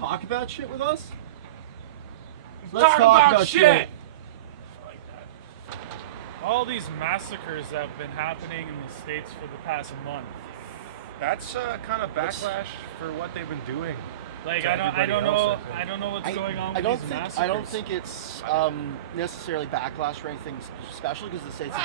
talk about shit with us? Let's talk about shit! All these massacres that have been happening in the States for the past month. That's kind of backlash for what they've been doing. Like I don't know what's going on with these massacres. I don't think it's necessarily backlash or anything special, because the States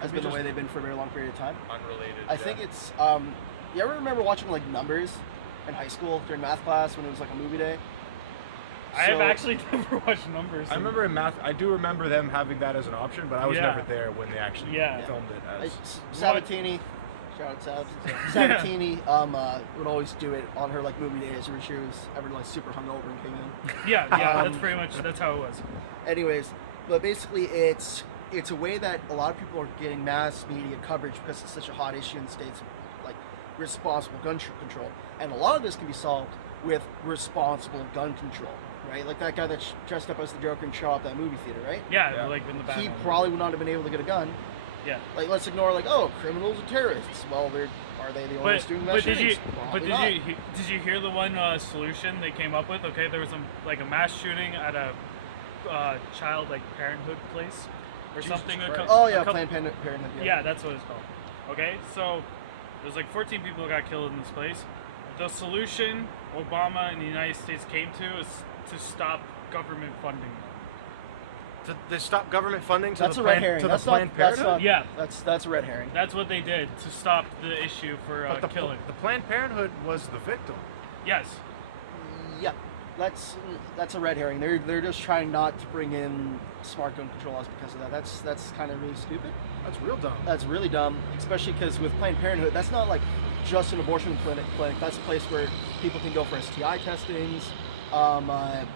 has been the way they've been for a very long period of time. Unrelated. I think it's you ever remember watching like Numbers in high school during math class when it was like a movie day? I have actually never watched Numbers. I remember in math, I do remember them having that as an option, but I was never there when they actually filmed it. Sabatini, shout out Sabs. Sabatini would always do it on her like movie days where she was ever like super hungover and came in. Yeah, that's pretty much how it was. Anyways, but basically it's a way that a lot of people are getting mass media coverage because it's such a hot issue in the States, like responsible gun control, and a lot of this can be solved with responsible gun control. Right, like that guy that's dressed up as the Joker and shot up that movie theater, right? Yeah, like in the back. He probably would not have been able to get a gun. Yeah. Like, let's ignore like, oh, criminals and terrorists. Well, are they the only ones doing that? Did you hear the one solution they came up with? Okay, there was a mass shooting at a child like Parenthood place or something. Planned Parenthood. Yeah, that's what it's called. Okay, so there's like 14 people got killed in this place. The solution Obama and the United States came to is to stop government funding. They stop government funding to that's the a red herring. To that's the Planned Parenthood? Yeah. That's a red herring. That's what they did to stop the issue for killing. The Planned Parenthood was the victim. Yes. Yeah. That's a red herring. They're just trying not to bring in smart gun control laws because of that. That's kind of really stupid. That's real dumb. That's really dumb, especially because with Planned Parenthood, that's not like just an abortion clinic. That's a place where people can go for STI testings,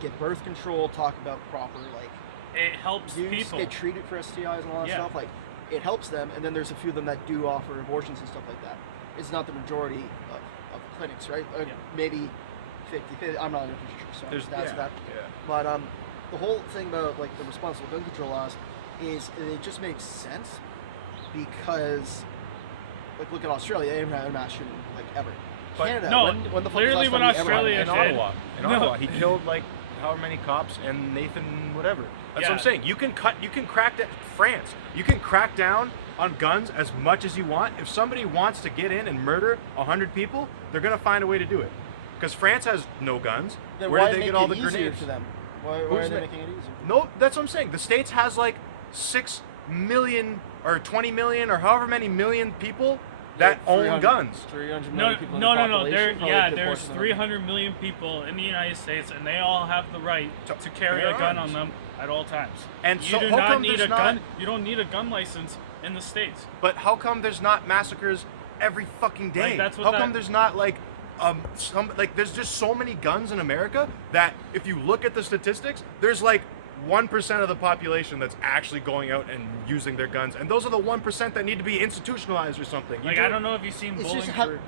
get birth control, talk about proper like. It helps people get treated for STIs and all that stuff. Like, it helps them, and then there's a few of them that do offer abortions and stuff like that. It's not the majority of clinics, right? Maybe 50-50. I'm not sure, so that's that. Yeah. But the whole thing about like the responsible gun control laws is it just makes sense because, like, look at Australia. They haven't had a mass shooting like ever. But Canada, when the fuck was the last time we ever had Australia in Ottawa. In Ottawa, he killed like however many cops and Nathan whatever. That's what I'm saying. You can crack that. France, you can crack down on guns as much as you want. If somebody wants to get in and murder 100 people, they're gonna find a way to do it. Because France has no guns. Then where did they get all the grenades? For them? Why are they making it easier? No, that's what I'm saying. The States has like 6 million or 20 million or however many million people that own guns. 300 million people No. There's 300 million people in the United States, and they all have the right to carry a gun on them at all times. And you do not need a gun. You don't need a gun license in the States. But how come there's not massacres every fucking day? How come there's not like there's just so many guns in America that if you look at the statistics, there's like 1% of the population that's actually going out and using their guns, and those are the 1% that need to be institutionalized or something. I don't know if you've seen Bowling for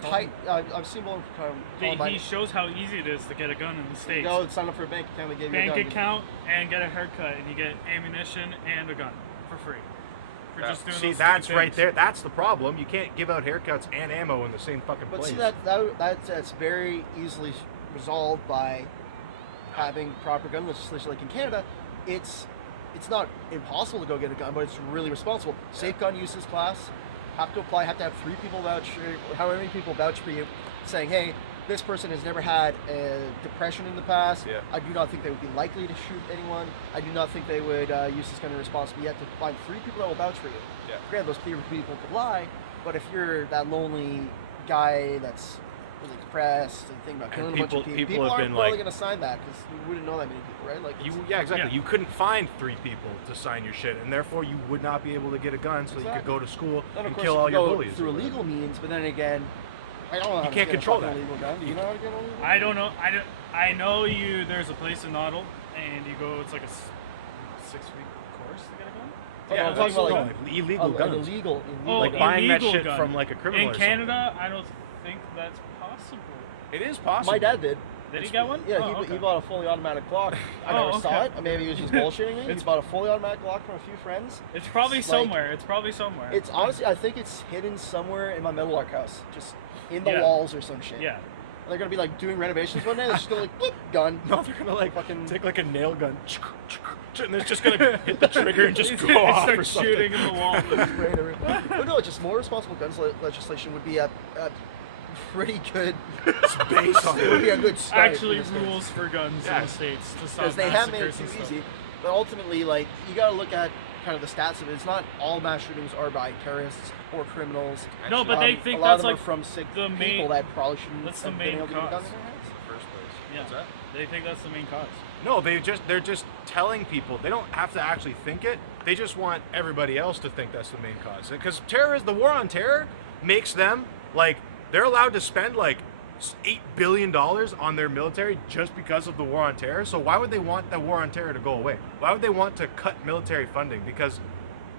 I've seen Bowling for Columbine. He shows how easy it is to get a gun in the States. You go sign up for a bank account, they give you a gun. Bank account and get a haircut, and you get ammunition and a gun for free. For just doing those that's two right things. there. That's the problem. You can't give out haircuts and ammo in the same fucking place. But see, that's very easily resolved by having proper gun legislation. Like in Canada, it's not impossible to go get a gun, but it's really responsible. Safe gun uses class have to apply. Have to have 3 people vouch. However many people vouch for you, saying, "Hey, this person has never had a depression in the past. Yeah. I do not think they would be likely to shoot anyone. I do not think they would use this gun irresponsibly." You have to find 3 people that will vouch for you. Yeah. Granted, those 3 people could lie, but if you're that lonely guy that's really depressed and thinking about killing a bunch of people have aren't been probably like, going to sign that because you wouldn't know that many people, right? Like, exactly. You couldn't find 3 people to sign your shit, and therefore you would not be able to get a gun, so you could go to school and kill all your bullies. Through illegal means, but then again, I don't know how you to can't get control a that. illegal gun. Do you know how to get an illegal gun? I don't know. I know there's a place in Noddle, and you go. It's like a 6-week course to get a gun. Yeah, I'm talking about like illegal guns. Illegal. Like buying that illegal shit gun. from like a criminal. In Canada, I don't think that's possible. It is possible. My dad did. Did he get one? Yeah, he bought a fully automatic Glock. I never saw it. Maybe he was just bullshitting me. He bought a fully automatic Glock from a few friends. It's probably somewhere. It's honestly, I think it's hidden somewhere in my Meadowlark house, just in the walls or some shit. Yeah. they're gonna be like doing renovations one day. They're just gonna like boop, gun. No, they're gonna like fucking take like a nail gun, and it's just gonna hit the trigger and just go off or something. Shooting in the wall. But no, just more responsible guns legislation would be a pretty good base on it. Would be a good start. Actually, rules for guns in the States to stop because they have made it massacres too and easy. But ultimately, like you gotta look at kind of the stats of it. It's not all mass shootings are by terrorists or criminals. No, but they think a lot that's of them like are from sick the people main. that probably shouldn't. That's the have main been able to get a gun cause. in their hands. First place. Yeah. What's that? They think that's the main cause. No, they're just telling people. They don't have to actually think it. They just want everybody else to think that's the main cause. Because the war on terror makes them like they're allowed to spend like $8 billion on their military just because of the war on terror. So why would they want the war on terror to go away? Why would they want to cut military funding? Because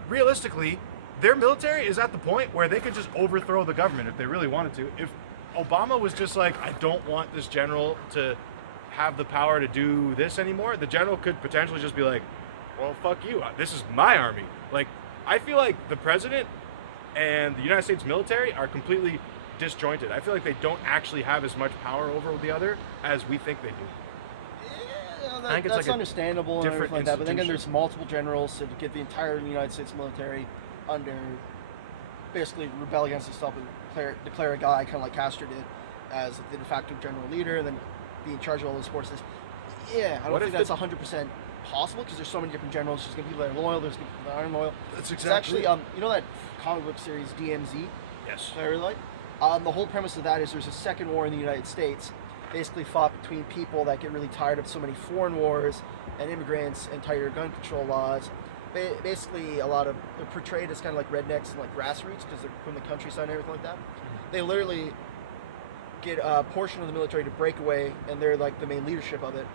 realistically, their military is at the point where they could just overthrow the government if they really wanted to. If Obama was just like, I don't want this general to have the power to do this anymore, the general could potentially just be like, well, fuck you. This is my army. Like, I feel like the president and the United States military are completely disjointed. I feel like they don't actually have as much power over the other as we think they do. Yeah, I think it's that's like understandable and everything like that. But then again, there's multiple generals to get the entire United States military under basically rebel against the stuff and declare a guy kind of like Castro did as the de facto general leader and then be in charge of all those forces. Yeah, I don't think that's 100% possible because there's so many different generals. There's going to be people that are loyal. There's going to be people that aren't loyal. That's exactly. It's actually, you know that comic book series DMZ? Yes. That I really like? The whole premise of that is there's a second war in the United States, basically fought between people that get really tired of so many foreign wars and immigrants and tighter gun control laws. Basically, a lot of they're portrayed as kind of like rednecks and like grassroots because they're from the countryside and everything like that. They literally get a portion of the military to break away, and they're like the main leadership of it.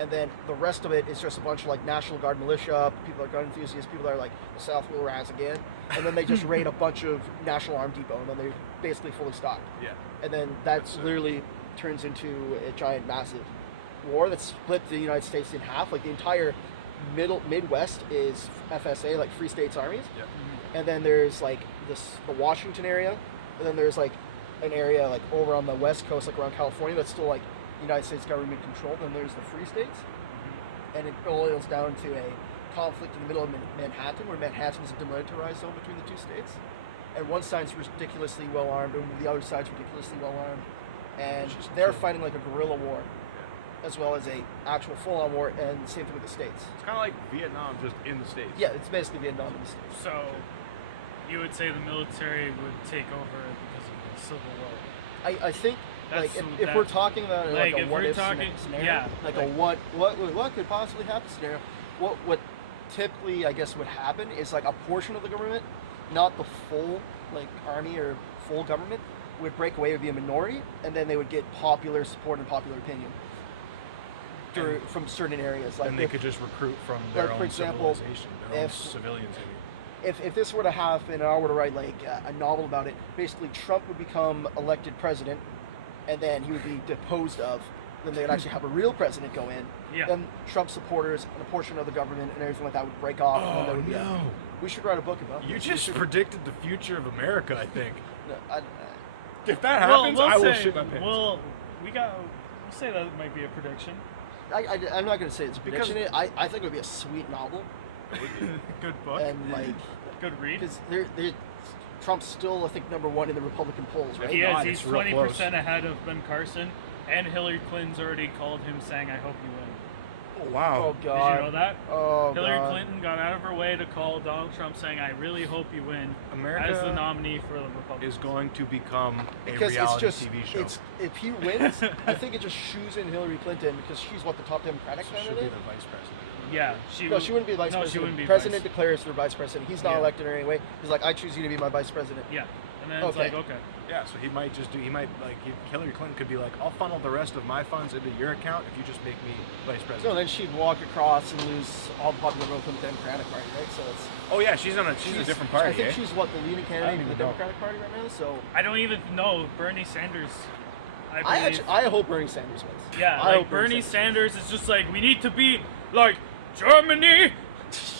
And then the rest of it is just a bunch of like National Guard militia, people that are gun enthusiasts, people that are like the South will rise again. And then they just raid a bunch of National Arm Depot, and then they're basically fully stocked. Yeah. And then that's literally turns into a giant, massive war that split the United States in half. Like the entire Midwest is FSA, like Free States Armies. Yeah. And then there's like the Washington area, and then there's like an area like over on the West Coast, like around California, that's still like United States government controlled. Then there's the Free States, and it boils down to a conflict in the middle of Manhattan, where Manhattan is a demilitarized zone between the two states, and one side's ridiculously well armed, and the other side's ridiculously well armed, and they're fighting like a guerrilla war, as well as a actual full-on war, and same thing with the states. It's kind of like Vietnam, just in the States. Yeah, it's basically Vietnam in the states. So, you would say the military would take over because of the Civil War? I think, like, if we're talking about like a what-if scenario, yeah, like a what could possibly happen scenario, what typically, I guess, would happen is like a portion of the government, not the full like army or full government, would break away, would be a minority, and then they would get popular support and popular opinion from certain areas. Like, and they could just recruit from their own civilization, their own civilians. If this were to happen, and I were to write like a novel about it, basically Trump would become elected president, and then he would be deposed of. Then they would actually have a real president go in. Yeah. Then Trump supporters and a portion of the government and everything like that would break off. Oh, and then would no. We should write a book about it. You just predicted the future of America, I think. No, if that happens, I will shit my pants. Well, we'll say that might be a prediction. I'm not going to say it's a prediction. I think it would be a sweet novel. Good book. And like good read. Because Trump's still, I think, #1 in the Republican polls, right? He's 20% ahead of Ben Carson, and Hillary Clinton's already called him saying, "I hope you win." Oh wow! Oh god! Did you know that? Oh Hillary Clinton got out of her way to call Donald Trump, saying, "I really hope you win." America as the nominee for the Republicans. Is going to become a because reality it's just, TV show. If he wins, I think it just shoes in Hillary Clinton because she's the top Democratic candidate. She'll be the vice president. Yeah, she wouldn't be the vice president. She wouldn't be president declares her vice president. He's not elected her anyway. He's like, I choose you to be my vice president. Yeah, and then it's like, okay. Yeah, so Hillary Clinton could be like, I'll funnel the rest of my funds into your account if you just make me vice president. So then she'd walk across and lose all the popular vote from the Democratic Party, right? So it's. Oh yeah, she's a different party. I think she's the leading candidate in the Democratic Party right now. So. I don't even know Bernie Sanders. I hope Bernie Sanders wins. Yeah, like Bernie Sanders is just like, we need to be like Germany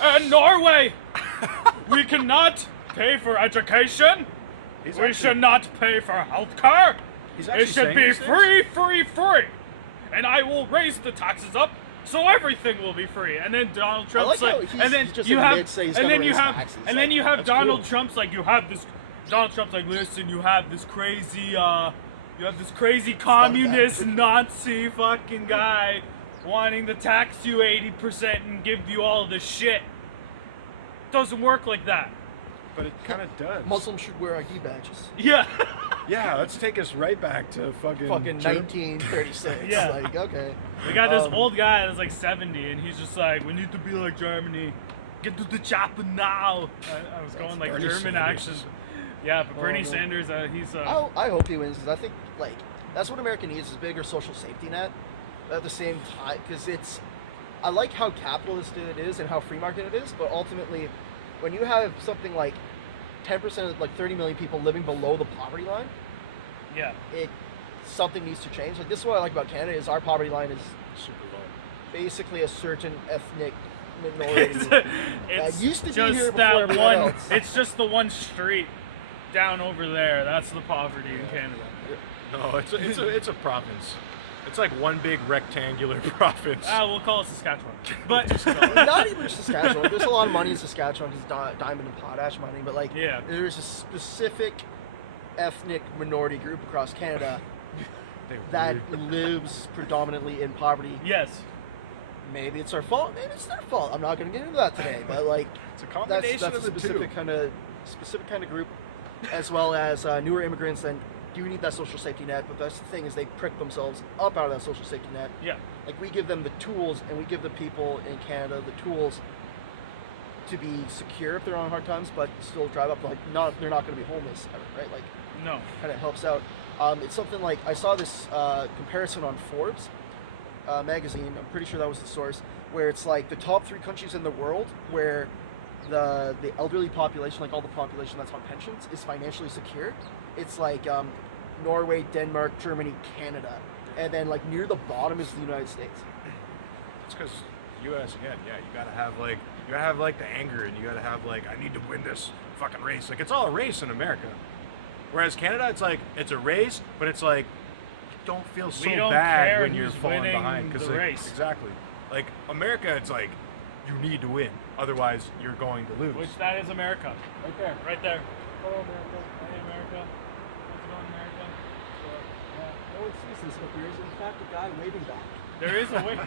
and Norway. We cannot pay for education. We should not pay for healthcare. It should be free, free, free. And I will raise the taxes up so everything will be free. And then Donald Trump's and then you have Donald Trump's like, Donald Trump's like, listen, you have this crazy communist Nazi fucking guy wanting to tax you 80% and give you all this shit. Doesn't work like that. But it kind of does. Muslims should wear ID badges. Yeah. Yeah, let's take us right back to fucking 1936. Yeah. Like, okay. We got this old guy that's like 70, and he's just like, we need to be like Germany. Get to the CHOPPA now. I was going like Bernie German Sanders. accent. Yeah, but Bernie Sanders, he's... I hope he wins, because I think, like, that's what America needs, is a bigger social safety net. At the same time, because it's... I like how capitalist it is and how free market it is, but ultimately, when you have something like 10% of, like, 30 million people living below the poverty line, yeah, something needs to change. Like, this is what I like about Canada, is our poverty line is super low. Basically a certain ethnic minority it's that used to just be here before that everyone one. else. It's just the one street down over there. That's the poverty in Canada. No, it's a province. It's like one big rectangular province. We'll call it Saskatchewan. But not even Saskatchewan. There's a lot of money in Saskatchewan because diamond and potash mining, but like there's a specific ethnic minority group across Canada that lives predominantly in poverty. Yes. Maybe it's our fault. Maybe it's their fault. I'm not going to get into that today. But like, it's a combination that's of a the specific kind of group, as well as newer immigrants that do need that social safety net. But that's the thing, is they prick themselves up out of that social safety net. Yeah. Like, we give them the tools, and we give the people in Canada the tools to be secure if they're on hard times, but still drive up. Like, they're not going to be homeless ever, right? Like, no. Kind of helps out. It's something like, I saw this comparison on Forbes magazine. I'm pretty sure that was the source, where it's like the top 3 countries in the world where the elderly population, like all the population that's on pensions, is financially secure. It's like Norway, Denmark, Germany, Canada, and then like near the bottom is the United States. It's because U.S. again, you gotta have like the anger, and you gotta have like, I need to win this fucking race. Like, it's all a race in America. Whereas Canada, it's like, it's a race, but it's like, you don't feel so bad when you're falling behind. The race. Exactly. Like, America, it's like, you need to win, otherwise you're going to lose. Which that is America. Right there. Right there. Hello, America. Hey, America. How's it going, America? No one sees this, but there is in fact a guy waving back. There is a wave.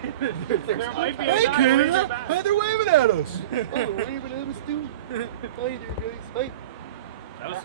there might be a hey, guy Canada! waving back. Hey, they're waving at us! Oh, they're waving at us too. How you doing, guys? Hey. That was